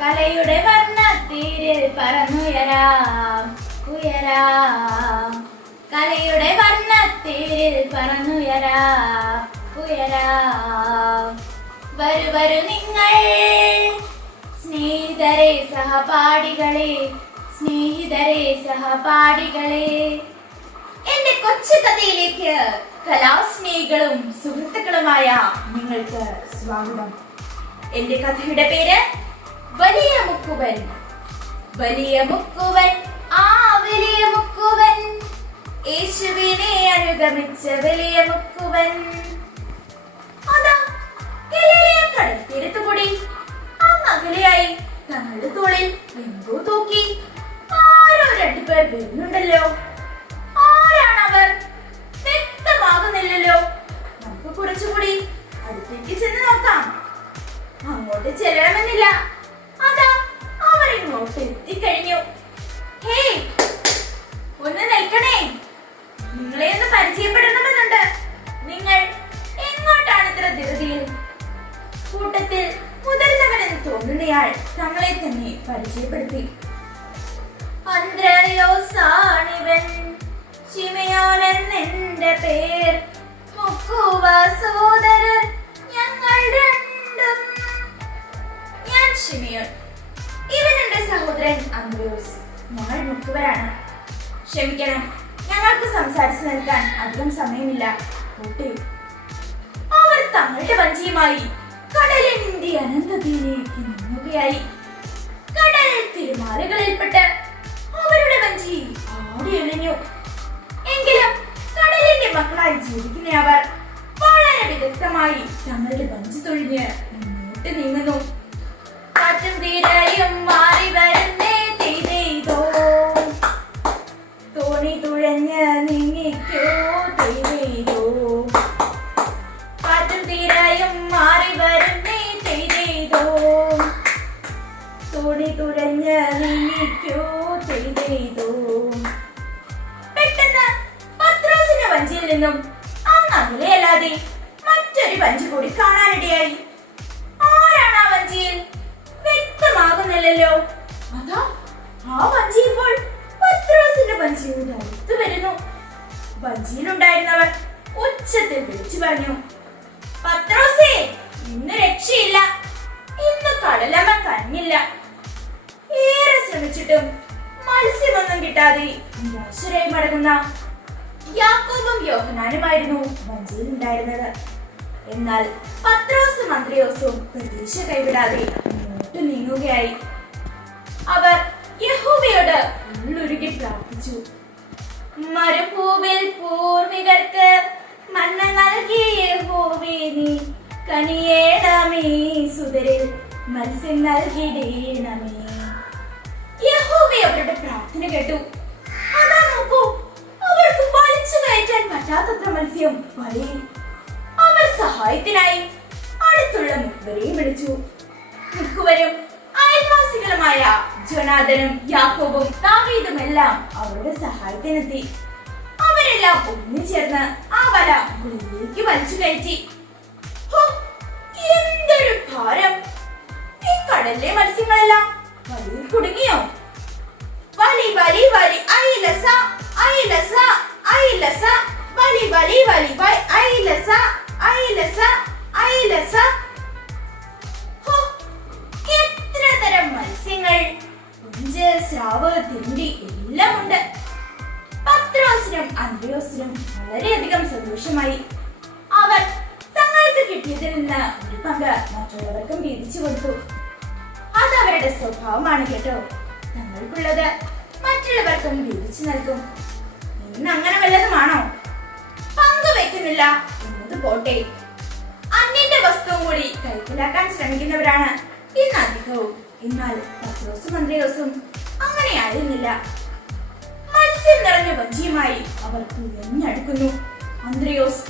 കലയുടെ വർണത്തീരിൽ പറന്നുയരാം ഉയരാം കലയുടെ വർണത്തിൽ പറന്നുയരാ ഉയരാ. വരു വരു നിങ്ങൾ. സ്നേഹിതരെ സഹപാഠികളെ സ്നേഹിതരെ സഹപാഠികളെ. എന്റെ കൊച്ചു കഥയിലേക്ക് കലാസ്നേഹികളും സുഹൃത്തുക്കളുമായ നിങ്ങൾക്ക് സ്വാഗതം. എന്റെ കഥയുടെ പേര് വലിയ മുക്കുവൻ. വലിയ മുക്കുവൻ ആ അനുഗമിച്ച വലിയ മുക്കുവൻ. അതാ ഗലീലയ കടൽ തീരത്തുകൂടി അകലെയായി തങ്ങളുടെ തോളിൽ എന്തോ തൂക്കി. ആരോ രണ്ടുപേർ വരുന്നുണ്ടല്ലോ. തോന്നുന്നയാൾ തങ്ങളെ തന്നെ പരിചയപ്പെടുത്തി. ഞങ്ങൾ ഞാൻ സഹോദരൻ ക്ഷമിക്കണം ഞങ്ങൾക്ക് സംസാരിച്ചു നിൽക്കാൻ അധികം സമയമില്ല. കൂട്ടി. അവർ തങ്ങളുടെ വഞ്ചിയുമായി കടലിന്റെ അനന്തതയിലേക്ക് നീങ്ങുകയായി കടൽ തിരുമാലകളിൽപ്പെട്ട് അവരുടെ വഞ്ചി ആടിയൊലിഞ്ഞു എങ്കിലും കടലിന്റെ മക്കളായി ജീവിക്കുന്ന അവർ വളരെ വിദഗ്ധമായി തങ്ങളുടെ വഞ്ചി തൊഴിഞ്ഞ് പറഞ്ഞു. പത്രോസേ ഇന്ന് രക്ഷയില്ല. ഇന്ന് കടലമ്മ കഞ്ഞില്ല ഏറെ ശ്രമിച്ചിട്ടും മത്സ്യമൊന്നും കിട്ടാതെ മോശരായി മടങ്ങുന്ന യാക്കോബും യോഹനാനുമായിരുന്നു വഞ്ചിയിൽ ഉണ്ടായിരുന്നത് എന്നാൽ പത്രോസും മന്ത്രിയോസും പ്രതീക്ഷ കൈവിടാതെ മുന്നോട്ട് നീങ്ങുകയായി. അവർ യഹോവയോട് ഉള്ളുരുകി പ്രാർത്ഥിച്ചു. മരുഭൂവിൽ പൂർവികർക്ക് മന്ന നൽകിയ നീ. കനിയേണമേ സുതരിൽ മത്സ്യം നൽകിടേണമേ. യഹോവ അവരുടെ പ്രാർത്ഥന കേട്ടു. അതാ നോക്കൂ അവർക്ക് വലിച്ചു കയറ്റാൻ പറ്റാത്തത്ര മത്സ്യം വലയിൽ അവർ സഹായത്തിനായി അടുത്തുള്ള മുക്കുവരെയും വിളിച്ചു. മുക്കുവരും അയൽവാസികളുമായ ജോനാഥനും യാക്കോബും ദാവീദും എല്ലാം അവരുടെ സഹായത്തിനെത്തി. അവരെല്ലാം ഒന്നിച്ചേർന്ന് ആ വല ഉള്ളിലേക്ക് വലിച്ചു കയറ്റി. എന്തൊരു ഭാരം. ഈ കടലിലെ മത്സ്യങ്ങളെല്ലാം വലിയിൽ കുടുങ്ങിയോ? വലി വലി വലി ഐലസ ഐലസ ഐലസ വലി വലി വലി വൈ ഐലസ ഐലസ ഐലസ ഹോ, എത്ര തരം മത്സ്യങ്ങൾ? സ്രാവ് തിണ്ടി എല്ലാം ഉണ്ട് പത്രോസിനും അന്ത്രയോസിനും വളരെയധികം സന്തോഷമായി. അവർ തങ്ങൾക്ക് കിട്ടിയതിൽ നിന്ന് ഒരു പങ്ക് മറ്റുള്ളവർക്കും വീതിച്ചു കൊടുത്തു. അത് അവരുടെ സ്വഭാവമാണ് കേട്ടോ. തങ്ങൾക്കുള്ളത് മറ്റുള്ളവർക്കും വീതിച്ചു നൽകും. ഇന്ന് അങ്ങനെ വല്ലതുമാണോ പങ്കുവെക്കുന്നില്ല എന്നത് പോട്ടെ. അന്യന്റെ വസ്തുവും കൂടി കൈക്കലാക്കാൻ ശ്രമിക്കുന്നവരാണ് ഇന്ന് അധികവും. എന്നാൽ പത്രോസും അന്ത്രയോസും അങ്ങനെയായിരുന്നില്ല മത്സ്യം നിറഞ്ഞ വഞ്ചിയുമായി അവർ തുഴഞ്ഞടുക്കുന്നു അന്ത്രയോസ്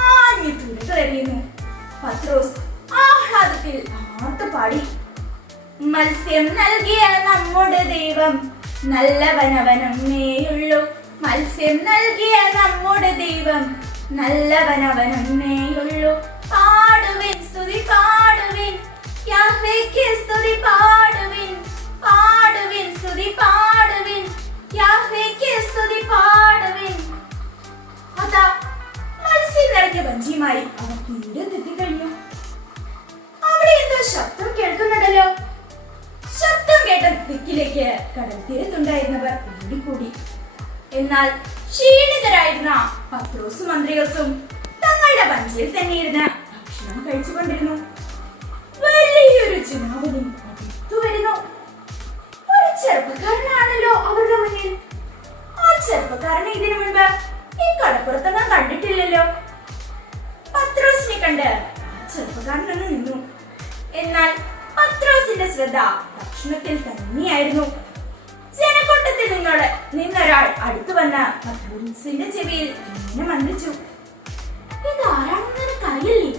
ആഞ്ഞു തുരകളെറിയുന്നു പത്രോസ് ആഹ്ലാദത്തിൽ ആർത്തുപാടി മത്സ്യം നൽകിയ നമ്മുടെ ദൈവം നല്ലവനവനൊന്നേയുള്ളൂ മത്സ്യം നൽകിയ നമ്മുടെ ദൈവം നല്ലവനവനൊന്നേയുള്ളൂ പാടുവിൻ സ്തുതി പാടുവിൻ. യാഹ്വേക്ക് വഞ്ചിയുമായി അവർ തീരത്തെത്തിക്കഴിഞ്ഞു അവിടെ എന്തോ ശബ്ദം കേൾക്കുന്നുണ്ടല്ലോ. ശബ്ദം കേട്ട തെക്കിലേക്ക് കടൽ തീരത്തുണ്ടായിരുന്നവർ ഓടിക്കൂടി. എന്നാൽ ക്ഷീണിതരായിരുന്ന പത്രോസ് മന്ത്രികൾക്കും തങ്ങളുടെ വഞ്ചിയിൽ തന്നെ ഇരുന്ന് ഭക്ഷണം കഴിച്ചുകൊണ്ടിരുന്നു. വലിയൊരു ജനാവലി വരുന്നു. ചെറുപ്പക്കാരനാണല്ലോ അവരുടെ മുന്നിൽ. ആ ചെറുപ്പക്കാരനെ ഇതിനു മുൻപ് കണ്ട്? ചെറുപ്പക്കാരനൊന്ന് നിന്നു. എന്നാൽ പത്രോസിന്റെ ശ്രദ്ധ ഭക്ഷണത്തിൽ തന്നെയായിരുന്നു. ജനക്കൂട്ടത്തിൽ നിന്നോട് നിന്നൊരാൾ അടുത്തു വന്ന പത്രോസിന്റെ ചെവിയിൽ ഇങ്ങനെ മന്ത്രിച്ചു. ഇതാരാണെന്ന് നിനക്കറിയില്ലേ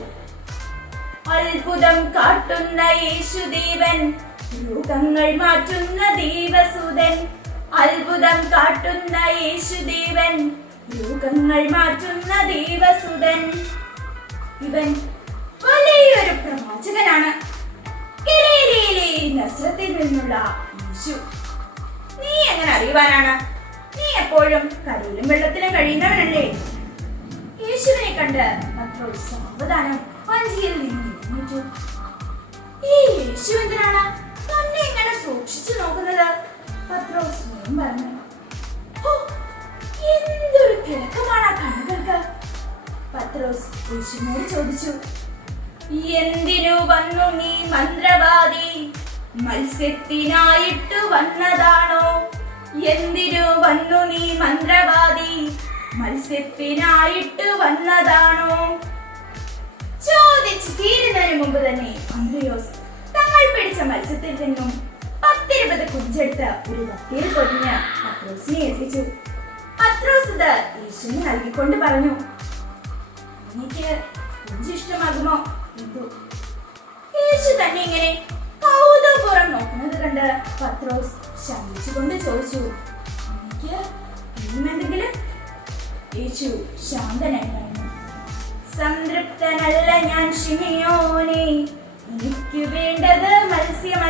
അത്ഭുതം കാട്ടുന്ന യേശുദേവൻ രോഗങ്ങൾ മാറ്റുന്ന ദൈവസുതൻ അത്ഭുതം കാട്ടുന്ന യേശുദേവൻ രോഗങ്ങൾ മാറ്റുന്ന ദൈവസുതൻ ഇവൻ വലിയൊരു പ്രവാചകനാണ്. നസ്രത്തിൽ നിന്നുള്ള യേശു. നീ എങ്ങനെ അറിയുവാനാണ്? നീ എപ്പോഴും കരയിലും വെള്ളത്തിലും കഴിയുന്നവനല്ലേ? യേശുവിനെ കണ്ട് പത്രോസ് സാവധാനം വഞ്ചിയിൽ നിന്ന് ഈ യേശു എന്തിനാണ് തന്നെ ഇങ്ങനെ സൂക്ഷിച്ചു നോക്കുന്നത്? പത്രോസ് പറഞ്ഞു. "ഹോ, എന്തൊരു തിളക്കമാണ് ആ കണ്ണുകൾക്ക്. പത്രോസ് യേശുവിനോട് ചോദിച്ചു എന്തിനു വന്നു നീ മന്ത്രവാദി? മത്സ്യത്തിനായിട്ട് വന്നതാണോ? എന്തിനു വന്നു നീ മന്ത്രവാദി? മത്സ്യത്തിനായിട്ട് വന്നതാണോ? ചോദിച്ചു തീരുന്നതിന് മുമ്പ് തന്നെ അന്ത്രയോസ് തങ്ങൾ പിടിച്ച മത്സ്യത്തിൽ നിന്നും പത്തിരുപത് കുഞ്ചെടുത്ത് ഒരു വട്ടിയിൽ പൊതിഞ്ഞ് പത്രോസിനെ ഏൽപ്പിച്ചു പത്രോസ് ഇത് യേശുവിന് നൽകിക്കൊണ്ട് പറഞ്ഞു എനിക്ക് ഇഷ്ടമാകുമോ? എന്തോ യേശു തന്നെ ഇങ്ങനെ കൗതുകപൂർവം നോക്കുന്നത് കണ്ട് പത്രോസ് ശമിച്ചുകൊണ്ട് ചോദിച്ചു എനിക്ക് ഇനിമെന്തെങ്കിലും യേശു ശാന്തനായി പറഞ്ഞു സംതൃപ്തനല്ല ഞാൻ ഷിമിയോനെ എനിക്ക് വേണ്ടത് മത്സ്യമല്ല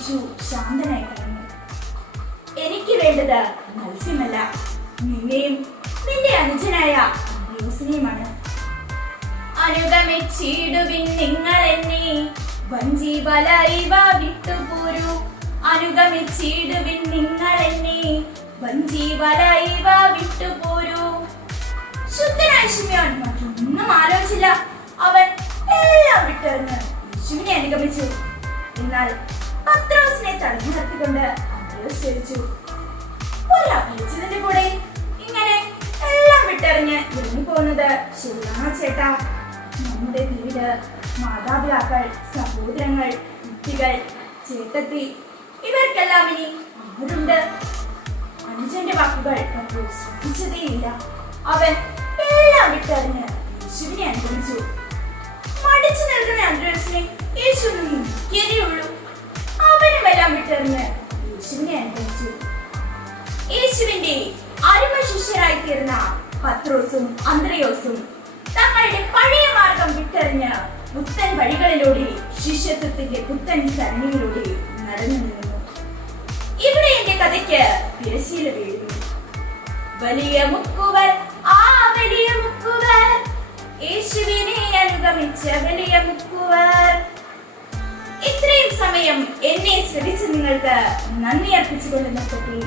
യേശു ശാന്തനായി പറഞ്ഞു എനിക്ക് വേണ്ടത് മത്സ്യമല്ല. നിന്നെയും നിന്റെ അനുജനായ അന്ത്രയോസിനെയുമാണ് അനുഗമിച്ചിടുവിൻ നിങ്ങൾ എന്നെ വഞ്ചി വലൈവ വിട്ടുപോരൂ അനുഗമിച്ചിടുവിൻ നിങ്ങൾ എന്നെ വഞ്ചി വലൈവ വിട്ടുപോരൂ ശുദ്ധനായ ശിമയോൻ മറ്റൊന്നും ആലോചിച്ചില്ല. അവൻ എല്ലാം വിട്ടെറിഞ്ഞ് യേശുവിനെ അനുഗമിച്ചു. എന്നാൽ പത്രോസിനെ തടഞ്ഞു നിർത്തിക്കൊണ്ട് അന്ത്രയോസ് ചോദിച്ചു കൂടെ ഇങ്ങനെ എല്ലാം വിട്ടെറിഞ്ഞ് ഇറങ്ങി പോകുന്നത് ശരിയാണോ ചേട്ടാ? നമ്മുടെ വീട് മാതാപിതാക്കൾ സഹോദരങ്ങൾ കുട്ടികൾ ചേട്ടത്തി ഇവർക്കെല്ലാം ഇനി ആരുണ്ട്? അഞ്ചന്റെ വാക്കുകൾ പത്രോസ് ശ്രദ്ധിച്ചതേയില്ല. അവൻ എല്ലാം വിട്ടെറിഞ്ഞ് യേശുവിനെ അനുഗമിച്ചു മടിച്ചു നിൽക്കുന്ന ആൻഡ്രൂസിനെ യേശുവിനെ വിട്ടെറിഞ്ഞ് യേശുവിനെ അനുഭവിച്ചു യേശുവിന്റെ അരുമ ശിഷ്യരായി തീർന്ന പത്രോസും അന്ത്രയോസും തങ്ങളുടെ പഴയ മാർഗം വിട്ടെറിഞ്ഞ് പുത്തൻ വഴികളിലൂടെ ശിഷ്യത്വത്തിന്റെ പുത്തൻ സരണിയിലൂടെ നടന്നു നിന്നു. ഇവിടെ എന്റെ കഥയ്ക്ക് തിരശീല വീഴുന്നു. വലിയ മുക്കുവർ ആ വലിയ മുക്കുവർ യേശുവിനെ അനുഗമിച്ച വലിയ മുക്കുവർ ഇത്രയും സമയം എന്നെ ശ്രദ്ധിച്ച നിങ്ങൾക്ക് നന്ദി അർപ്പിച്ചുകൊണ്ട് നിർത്തട്ടെ